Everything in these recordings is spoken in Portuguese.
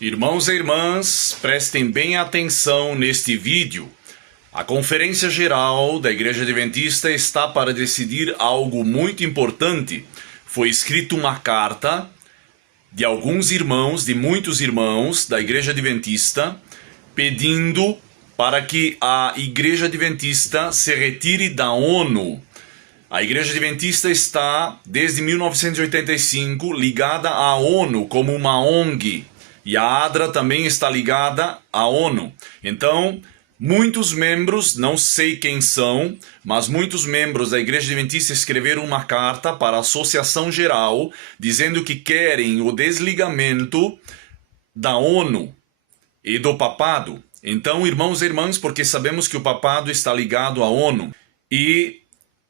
Irmãos e irmãs, prestem bem atenção neste vídeo. A Conferência Geral da Igreja Adventista está para decidir algo muito importante. Foi escrita uma carta de alguns irmãos, de muitos irmãos da Igreja Adventista, pedindo para que a Igreja Adventista se retire da ONU. A Igreja Adventista está, desde 1985, ligada à ONU como uma ONG. E a ADRA também está ligada à ONU. Então, muitos membros, não sei quem são, mas muitos membros da Igreja Adventista escreveram uma carta para a Associação Geral, dizendo que querem o desligamento da ONU e do papado. Então, irmãos e irmãs, porque sabemos que o papado está ligado à ONU, e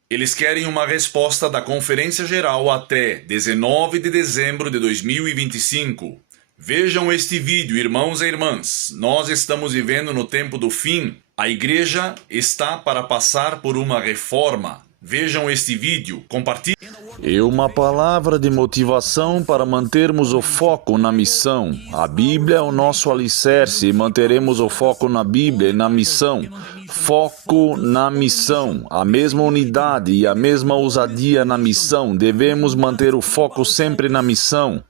eles querem uma resposta da Conferência Geral até 19 de dezembro de 2025. Vejam este vídeo, irmãos e irmãs. Nós estamos vivendo no tempo do fim. A igreja está para passar por uma reforma. Vejam este vídeo, compartilhem. E uma palavra de motivação para mantermos o foco na missão. A Bíblia é o nosso alicerce e manteremos o foco na Bíblia e na missão. Foco na missão. A mesma unidade e a mesma ousadia na missão. Devemos manter o foco sempre na missão.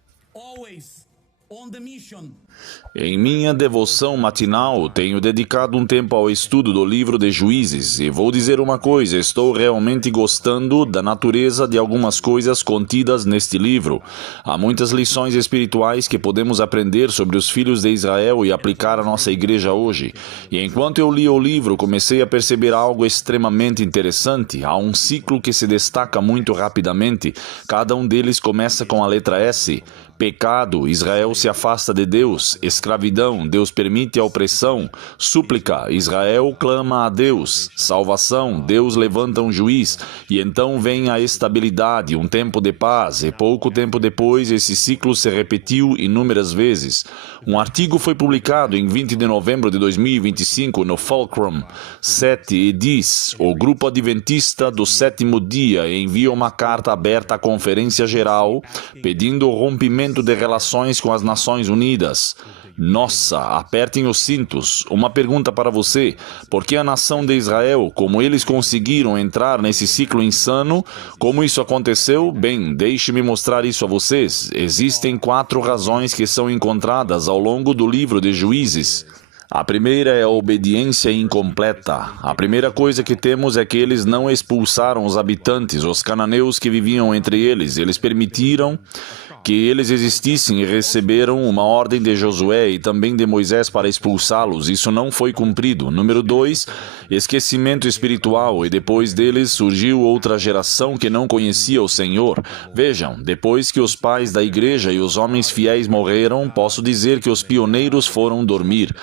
Em minha devoção matinal, tenho dedicado um tempo ao estudo do livro de Juízes, e vou dizer uma coisa, estou realmente gostando da natureza de algumas coisas contidas neste livro. Há muitas lições espirituais que podemos aprender sobre os filhos de Israel e aplicar à nossa igreja hoje. E enquanto eu li o livro, comecei a perceber algo extremamente interessante. Há um ciclo que se destaca muito rapidamente. Cada um deles começa com a letra S. Pecado, Israel se afasta de Deus. Escravidão, Deus permite a opressão. Súplica, Israel clama a Deus. Salvação, Deus levanta um juiz. E então vem a estabilidade, um tempo de paz. E pouco tempo depois, esse ciclo se repetiu inúmeras vezes. Um artigo foi publicado em 20 de novembro de 2025 no Fulcrum 7 e diz: o Grupo Adventista do Sétimo Dia envia uma carta aberta à Conferência Geral pedindo o rompimento de relações com as Nações Unidas. Nossa, apertem os cintos. Uma pergunta para você. Por que a nação de Israel, como eles conseguiram entrar nesse ciclo insano? Como isso aconteceu? Bem, deixe-me mostrar isso a vocês. Existem 4 razões que são encontradas ao longo do livro de Juízes. A primeira é a obediência incompleta. A primeira coisa que temos é que eles não expulsaram os habitantes, os cananeus que viviam entre eles. Eles permitiram que eles existissem e receberam uma ordem de Josué e também de Moisés para expulsá-los. Isso não foi cumprido. Número 2, esquecimento espiritual. E depois deles surgiu outra geração que não conhecia o Senhor. Vejam, depois que os pais da igreja e os homens fiéis morreram, posso dizer que os pioneiros foram dormir.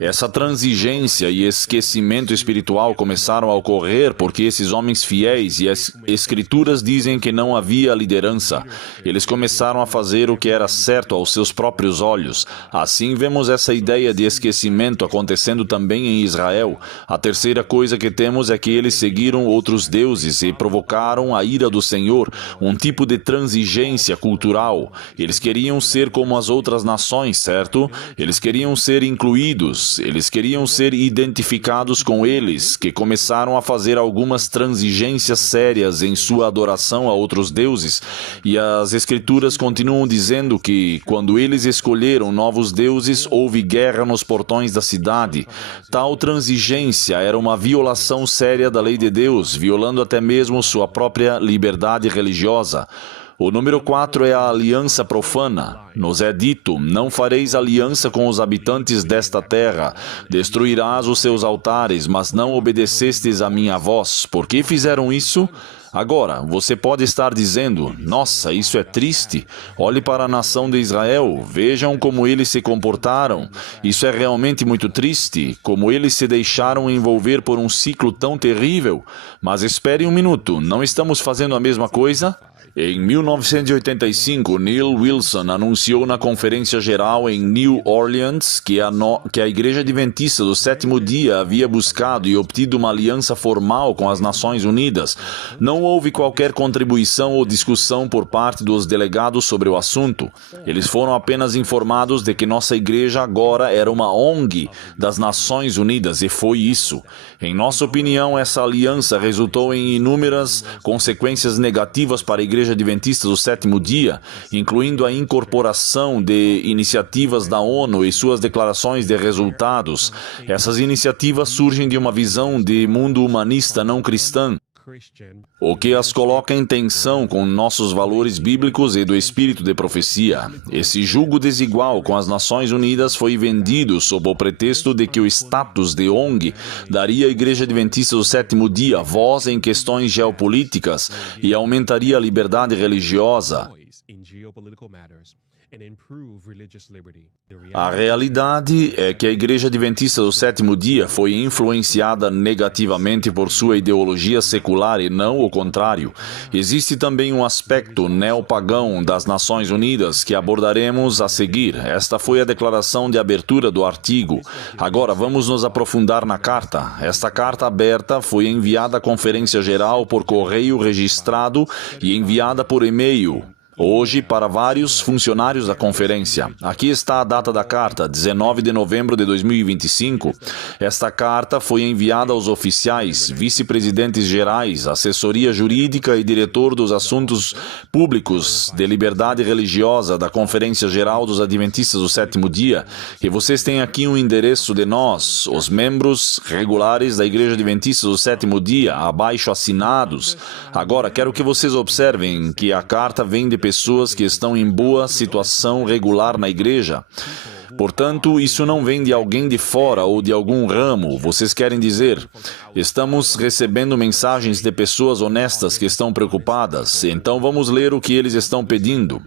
Essa transigência e esquecimento espiritual começaram a ocorrer porque esses homens fiéis e as escrituras dizem que não havia liderança. Eles começaram a fazer o que era certo aos seus próprios olhos. Assim vemos essa ideia de esquecimento acontecendo também em Israel. A terceira coisa que temos é que eles seguiram outros deuses e provocaram a ira do Senhor, um tipo de transigência cultural. Eles queriam ser como as outras nações, certo? Eles queriam ser incluídos. Eles queriam ser identificados com eles, que começaram a fazer algumas transigências sérias em sua adoração a outros deuses. E as escrituras continuam dizendo que, quando eles escolheram novos deuses, houve guerra nos portões da cidade. Tal transigência era uma violação séria da lei de Deus, violando até mesmo sua própria liberdade religiosa. O número 4 é a aliança profana. Nos é dito: não fareis aliança com os habitantes desta terra. Destruirás os seus altares, mas não obedecestes à minha voz. Por que fizeram isso? Agora, você pode estar dizendo: nossa, isso é triste. Olhe para a nação de Israel, vejam como eles se comportaram. Isso é realmente muito triste, como eles se deixaram envolver por um ciclo tão terrível. Mas espere um minuto, não estamos fazendo a mesma coisa? Em 1985, Neil Wilson anunciou na Conferência Geral em New Orleans que a Igreja Adventista do Sétimo Dia havia buscado e obtido uma aliança formal com as Nações Unidas. Não houve qualquer contribuição ou discussão por parte dos delegados sobre o assunto. Eles foram apenas informados de que nossa igreja agora era uma ONG das Nações Unidas, e foi isso. Em nossa opinião, essa aliança resultou em inúmeras consequências negativas para a Igreja Adventista do Sétimo Dia, incluindo a incorporação de iniciativas da ONU e suas declarações de resultados. Essas iniciativas surgem de uma visão de mundo humanista não cristã, o que as coloca em tensão com nossos valores bíblicos e do espírito de profecia. Esse julgo desigual com as Nações Unidas foi vendido sob o pretexto de que o status de ONG daria à Igreja Adventista do Sétimo Dia voz em questões geopolíticas e aumentaria a liberdade religiosa. A realidade é que a Igreja Adventista do Sétimo Dia foi influenciada negativamente por sua ideologia secular e não o contrário. Existe também um aspecto neopagão das Nações Unidas que abordaremos a seguir. Esta foi a declaração de abertura do artigo. Agora vamos nos aprofundar na carta. Esta carta aberta foi enviada à Conferência Geral por correio registrado e enviada por e-mail hoje para vários funcionários da conferência. Aqui está a data da carta, 19 de novembro de 2025. Esta carta foi enviada aos oficiais, vice-presidentes gerais, assessoria jurídica e diretor dos assuntos públicos de liberdade religiosa da Conferência Geral dos Adventistas do Sétimo Dia. E vocês têm aqui um endereço de nós, os membros regulares da Igreja Adventista do Sétimo Dia, abaixo assinados. Agora, quero que vocês observem que a carta vem de pessoas que estão em boa situação regular na igreja. Portanto, isso não vem de alguém de fora ou de algum ramo. Vocês querem dizer, estamos recebendo mensagens de pessoas honestas que estão preocupadas. Então vamos ler o que eles estão pedindo.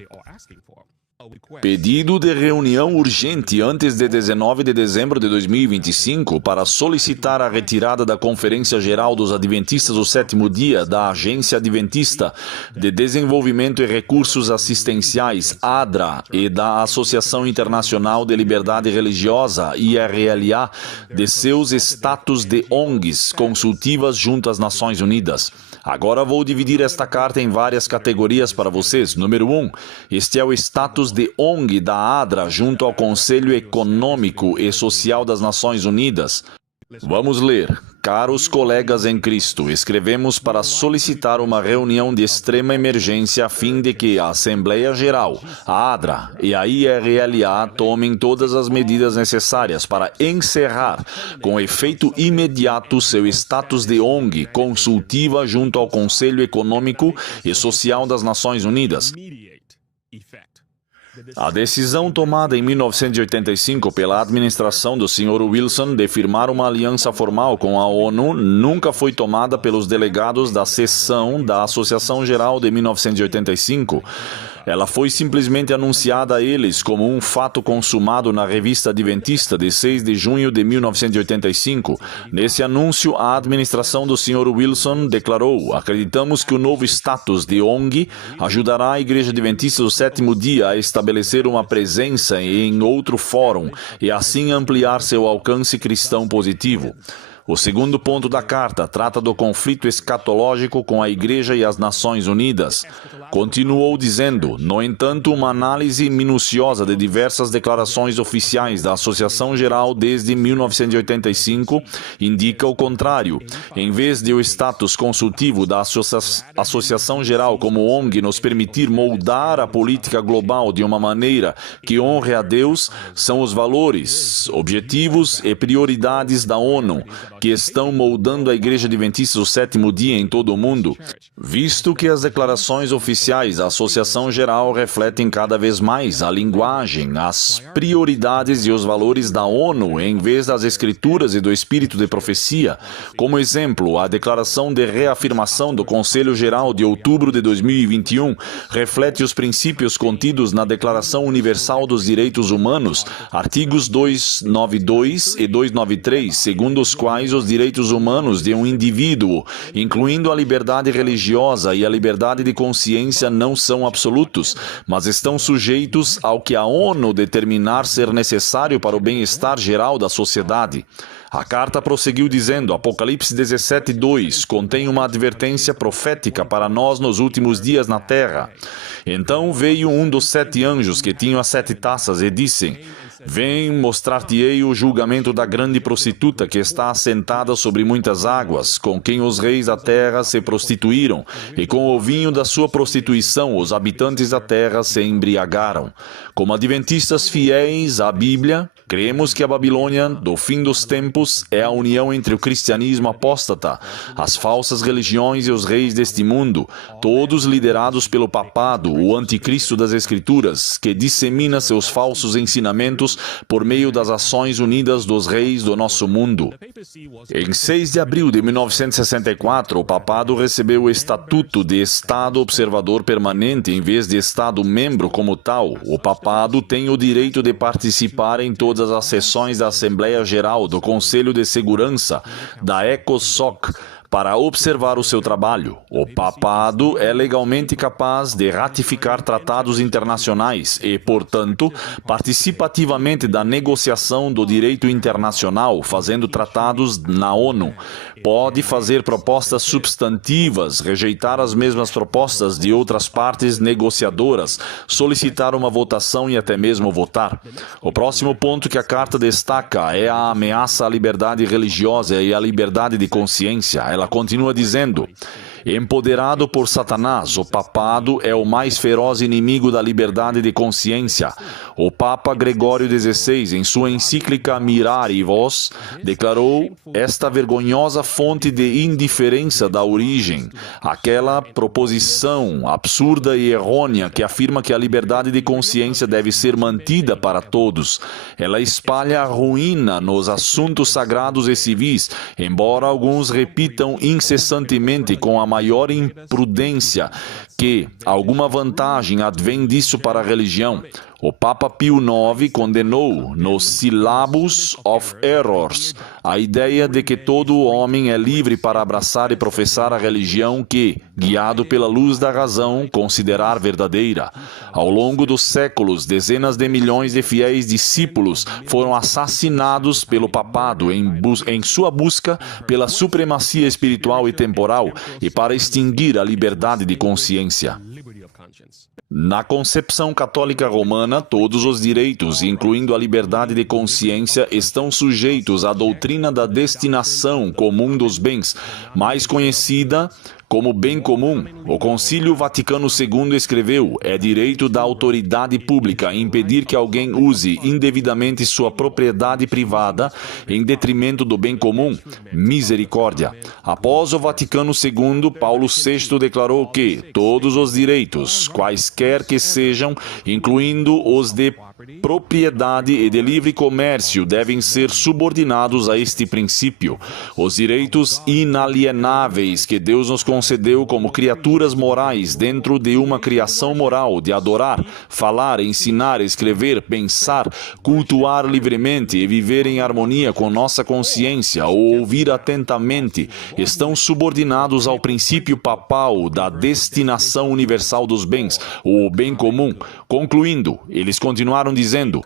Pedido de reunião urgente antes de 19 de dezembro de 2025 para solicitar a retirada da Conferência Geral dos Adventistas do Sétimo Dia da Agência Adventista de Desenvolvimento e Recursos Assistenciais, ADRA, e da Associação Internacional de Liberdade Religiosa, IRLA, de seus status de ONGs consultivas junto às Nações Unidas. Agora vou dividir esta carta em várias categorias para vocês. Número 1. Este é o status de ONG da ADRA junto ao Conselho Econômico e Social das Nações Unidas. Vamos ler. Caros colegas em Cristo, escrevemos para solicitar uma reunião de extrema emergência a fim de que a Assembleia Geral, a ADRA e a IRLA tomem todas as medidas necessárias para encerrar, com efeito imediato, seu status de ONG consultiva junto ao Conselho Econômico e Social das Nações Unidas. A decisão tomada em 1985 pela administração do Sr. Wilson de firmar uma aliança formal com a ONU nunca foi tomada pelos delegados da seção da Associação Geral de 1985. Ela foi simplesmente anunciada a eles como um fato consumado na Revista Adventista de 6 de junho de 1985. Nesse anúncio, a administração do Sr. Wilson declarou: acreditamos que o novo status de ONG ajudará a Igreja Adventista do Sétimo Dia a estabelecer uma presença em outro fórum e assim ampliar seu alcance cristão positivo. O segundo ponto da carta trata do conflito escatológico com a Igreja e as Nações Unidas. Continuou dizendo, no entanto, uma análise minuciosa de diversas declarações oficiais da Associação Geral desde 1985 indica o contrário. Em vez de o status consultivo da Associação Geral como ONG nos permitir moldar a política global de uma maneira que honre a Deus, são os valores, objetivos e prioridades da ONU que estão moldando a Igreja Adventista do Sétimo Dia em todo o mundo, visto que as declarações oficiais da Associação Geral refletem cada vez mais a linguagem, as prioridades e os valores da ONU em vez das Escrituras e do Espírito de Profecia. Como exemplo, a Declaração de Reafirmação do Conselho Geral de outubro de 2021 reflete os princípios contidos na Declaração Universal dos Direitos Humanos, artigos 292 e 293, segundo os quais quais os direitos humanos de um indivíduo, incluindo a liberdade religiosa e a liberdade de consciência, não são absolutos, mas estão sujeitos ao que a ONU determinar ser necessário para o bem-estar geral da sociedade. A carta prosseguiu dizendo, Apocalipse 17:2, contém uma advertência profética para nós nos últimos dias na terra. Então veio um dos 7 anjos que tinham as 7 taças e disse: Vem, mostrar-te-ei o julgamento da grande prostituta que está assentada sobre muitas águas, com quem os reis da terra se prostituíram, e com o vinho da sua prostituição os habitantes da terra se embriagaram. Como adventistas fiéis à Bíblia, cremos que a Babilônia, do fim dos tempos, é a união entre o cristianismo apóstata, as falsas religiões e os reis deste mundo, todos liderados pelo papado, o anticristo das Escrituras, que dissemina seus falsos ensinamentos por meio das ações unidas dos reis do nosso mundo. Em 6 de abril de 1964, o papado recebeu o estatuto de Estado Observador Permanente em vez de Estado-membro como tal. O papado tem o direito de participar em todas as sessões da Assembleia Geral, do Conselho de Segurança, da ECOSOC, para observar o seu trabalho. O papado é legalmente capaz de ratificar tratados internacionais e, portanto, participa ativamente da negociação do direito internacional, fazendo tratados na ONU. Pode fazer propostas substantivas, rejeitar as mesmas propostas de outras partes negociadoras, solicitar uma votação e até mesmo votar. O próximo ponto que a carta destaca é a ameaça à liberdade religiosa e à liberdade de consciência. Ela continua dizendo: empoderado por Satanás, o papado é o mais feroz inimigo da liberdade de consciência. O Papa Gregório XVI, em sua encíclica Mirari Vos, declarou esta vergonhosa fonte de indiferença da origem, aquela proposição absurda e errônea que afirma que a liberdade de consciência deve ser mantida para todos. Ela espalha a ruína nos assuntos sagrados e civis, embora alguns repitam incessantemente com a maior imprudência que alguma vantagem advém disso para a religião. O Papa Pio IX condenou, no Syllabus of Errors, a ideia de que todo homem é livre para abraçar e professar a religião que, guiado pela luz da razão, considerar verdadeira. Ao longo dos séculos, dezenas de milhões de fiéis discípulos foram assassinados pelo papado em sua busca pela supremacia espiritual e temporal e para extinguir a liberdade de consciência. Na concepção católica romana, todos os direitos, incluindo a liberdade de consciência, estão sujeitos à doutrina da destinação comum dos bens, mais conhecida como bem comum. O Concílio Vaticano II escreveu: é direito da autoridade pública impedir que alguém use indevidamente sua propriedade privada em detrimento do bem comum. Misericórdia. Após o Vaticano II, Paulo VI declarou que todos os direitos, quaisquer que sejam, incluindo os de propriedade e de livre comércio, devem ser subordinados a este princípio. Os direitos inalienáveis que Deus nos concedeu como criaturas morais dentro de uma criação moral de adorar, falar, ensinar, escrever, pensar, cultuar livremente e viver em harmonia com nossa consciência ou ouvir atentamente, estão subordinados ao princípio papal da destinação universal dos bens, o bem comum. Concluindo, eles continuaram dizendo: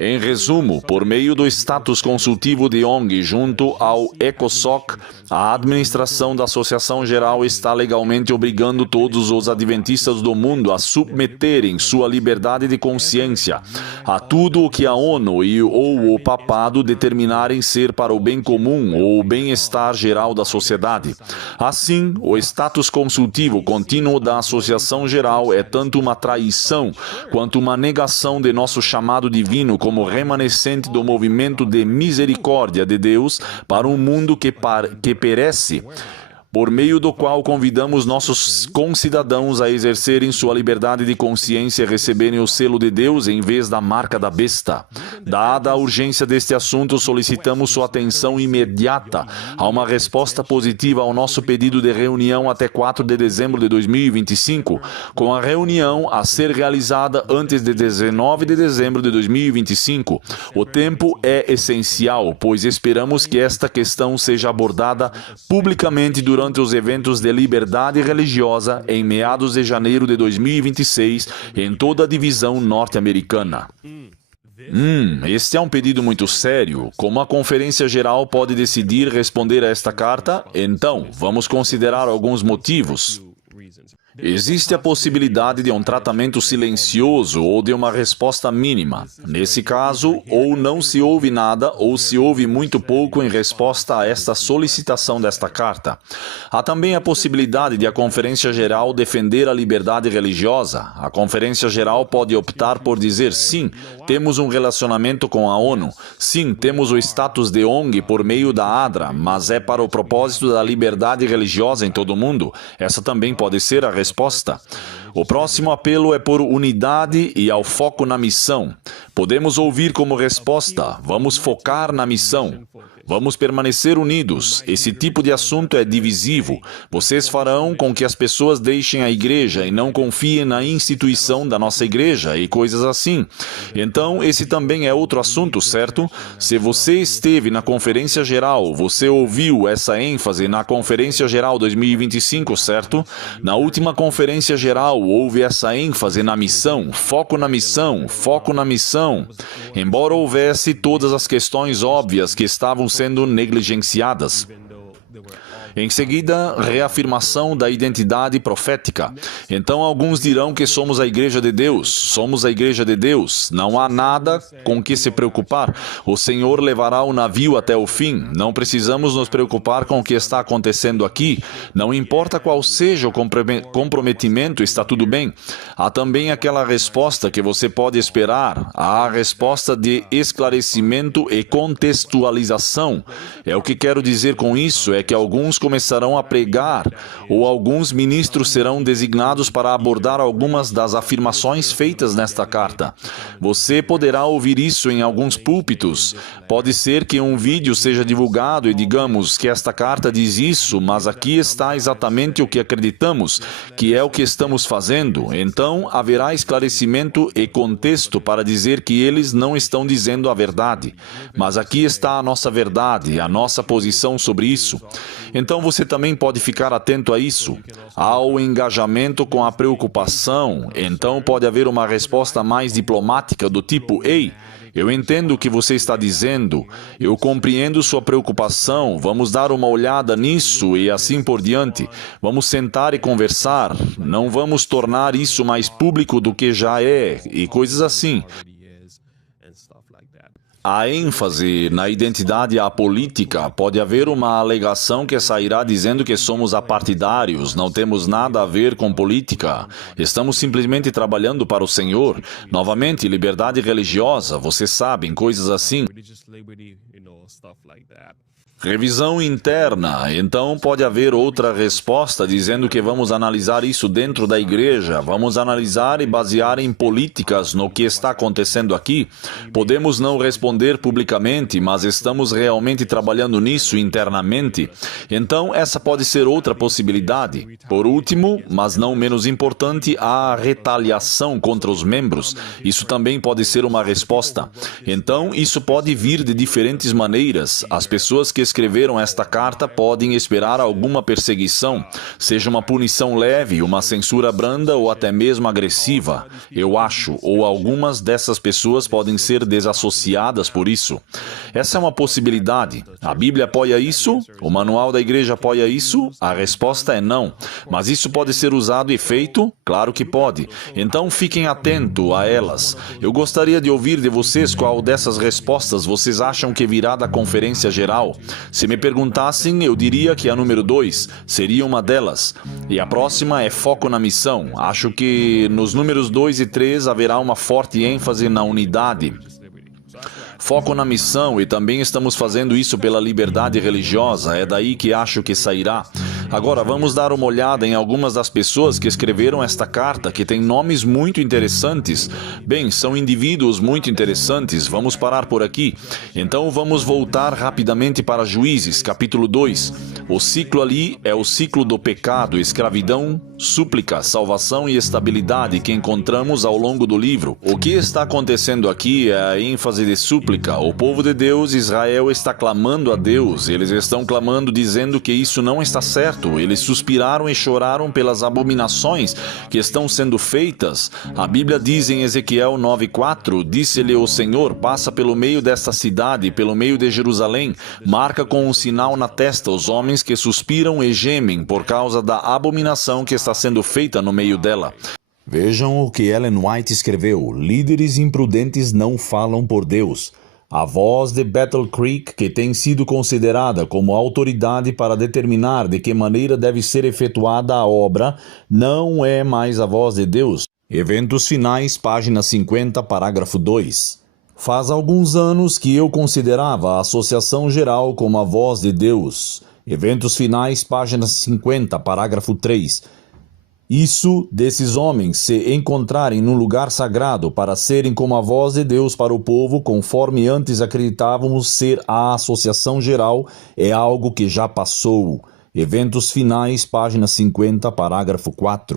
em resumo, por meio do status consultivo de ONG junto ao ECOSOC, a administração da Associação Geral está legalmente obrigando todos os adventistas do mundo a submeterem sua liberdade de consciência a tudo o que a ONU ou o papado determinarem ser para o bem comum ou o bem-estar geral da sociedade. Assim, o status consultivo contínuo da Associação Geral é tanto uma traição quanto uma negação de nosso chamado divino como remanescente do movimento de misericórdia de Deus para um mundo que perece. por meio do qual convidamos nossos concidadãos a exercerem sua liberdade de consciência e receberem o selo de Deus em vez da marca da besta. Dada a urgência deste assunto, solicitamos sua atenção imediata a uma resposta positiva ao nosso pedido de reunião até 4 de dezembro de 2025, com a reunião a ser realizada antes de 19 de dezembro de 2025. O tempo é essencial, pois esperamos que esta questão seja abordada publicamente durante os eventos de liberdade religiosa em meados de janeiro de 2026 em toda a divisão norte-americana. Este é um pedido muito sério. Como a Conferência Geral pode decidir responder a esta carta? Então, vamos considerar alguns motivos. Existe a possibilidade de um tratamento silencioso ou de uma resposta mínima. Nesse caso, ou não se ouve nada ou se ouve muito pouco em resposta a esta solicitação desta carta. Há também a possibilidade de a Conferência Geral defender a liberdade religiosa. A Conferência Geral pode optar por dizer sim, temos um relacionamento com a ONU, sim, temos o status de ONG por meio da ADRA, mas é para o propósito da liberdade religiosa em todo o mundo. Essa também pode ser a resposta. O próximo apelo é por unidade e ao foco na missão. Podemos ouvir como resposta: vamos focar na missão. Vamos permanecer unidos. Esse tipo de assunto é divisivo. Vocês farão com que as pessoas deixem a igreja e não confiem na instituição da nossa igreja e coisas assim. Então, esse também é outro assunto, certo? Se você esteve na Conferência Geral, você ouviu essa ênfase na Conferência Geral 2025, certo? Na última Conferência Geral, houve essa ênfase na missão, foco na missão, foco na missão. Embora houvesse todas as questões óbvias que estavam sendo negligenciadas. Em seguida, reafirmação da identidade profética. Então, alguns dirão que somos a Igreja de Deus. Somos a Igreja de Deus. Não há nada com que se preocupar. O Senhor levará o navio até o fim. Não precisamos nos preocupar com o que está acontecendo aqui. Não importa qual seja o comprometimento, está tudo bem. Há também aquela resposta que você pode esperar. Há a resposta de esclarecimento e contextualização. É o que quero dizer com isso, é que alguns começarão a pregar, ou alguns ministros serão designados para abordar algumas das afirmações feitas nesta carta. Você poderá ouvir isso em alguns púlpitos. Pode ser que um vídeo seja divulgado e digamos que esta carta diz isso, mas aqui está exatamente o que acreditamos, que é o que estamos fazendo. Então, haverá esclarecimento e contexto para dizer que eles não estão dizendo a verdade. Mas aqui está a nossa verdade, a nossa posição sobre isso. Então você também pode ficar atento a isso. Ao engajamento com a preocupação, então pode haver uma resposta mais diplomática do tipo: ei, eu entendo o que você está dizendo, eu compreendo sua preocupação, vamos dar uma olhada nisso e assim por diante. Vamos sentar e conversar, não vamos tornar isso mais público do que já é, e coisas assim. A ênfase na identidade apolítica. Pode haver uma alegação que sairá dizendo que somos apartidários, não temos nada a ver com política. Estamos simplesmente trabalhando para o Senhor. Novamente, liberdade religiosa, vocês sabem, coisas assim. Revisão interna. Então pode haver outra resposta dizendo que vamos analisar isso dentro da igreja, vamos analisar e basear em políticas no que está acontecendo aqui. Podemos não responder publicamente, mas estamos realmente trabalhando nisso internamente. Então essa pode ser outra possibilidade. Por último, mas não menos importante, a retaliação contra os membros. Isso também pode ser uma resposta. Então isso pode vir de diferentes maneiras. As pessoas que escreveram esta carta podem esperar alguma perseguição, seja uma punição leve, uma censura branda ou até mesmo agressiva, eu acho, ou algumas dessas pessoas podem ser desassociadas por isso. Essa é uma possibilidade. A Bíblia apoia isso? O manual da igreja apoia isso? A resposta é não. Mas isso pode ser usado e feito? Claro que pode. Então fiquem atentos a elas. Eu gostaria de ouvir de vocês qual dessas respostas vocês acham que virá da Conferência Geral. Se me perguntassem, eu diria que a número 2 seria uma delas. E a próxima é foco na missão. Acho que nos números 2 e 3 haverá uma forte ênfase na unidade. Foco na missão, e também estamos fazendo isso pela liberdade religiosa, é daí que acho que sairá. Agora vamos dar uma olhada em algumas das pessoas que escreveram esta carta, que tem nomes muito interessantes. Bem, são indivíduos muito interessantes. Vamos parar por aqui. Então vamos voltar rapidamente para Juízes, capítulo 2. O ciclo ali é o ciclo do pecado, escravidão, súplica, salvação e estabilidade que encontramos ao longo do livro. O que está acontecendo aqui é a ênfase de súplica. O povo de Deus, Israel, está clamando a Deus. Eles estão clamando dizendo que isso não está certo. Eles suspiraram e choraram pelas abominações que estão sendo feitas. A Bíblia diz em Ezequiel 9:4, disse-lhe o Senhor, passa pelo meio desta cidade, pelo meio de Jerusalém, marca com um sinal na testa os homens que suspiram e gemem por causa da abominação que está sendo feita no meio dela. Vejam o que Ellen White escreveu: líderes imprudentes não falam por Deus. A voz de Battle Creek, que tem sido considerada como autoridade para determinar de que maneira deve ser efetuada a obra, não é mais a voz de Deus. Eventos Finais, página 50, parágrafo 2. Faz alguns anos que eu considerava a Associação Geral como a voz de Deus. Eventos Finais, página 50, parágrafo 3. Isso desses homens se encontrarem num lugar sagrado para serem como a voz de Deus para o povo, conforme antes acreditávamos ser a Associação Geral, é algo que já passou. Eventos Finais, página 50, parágrafo 4.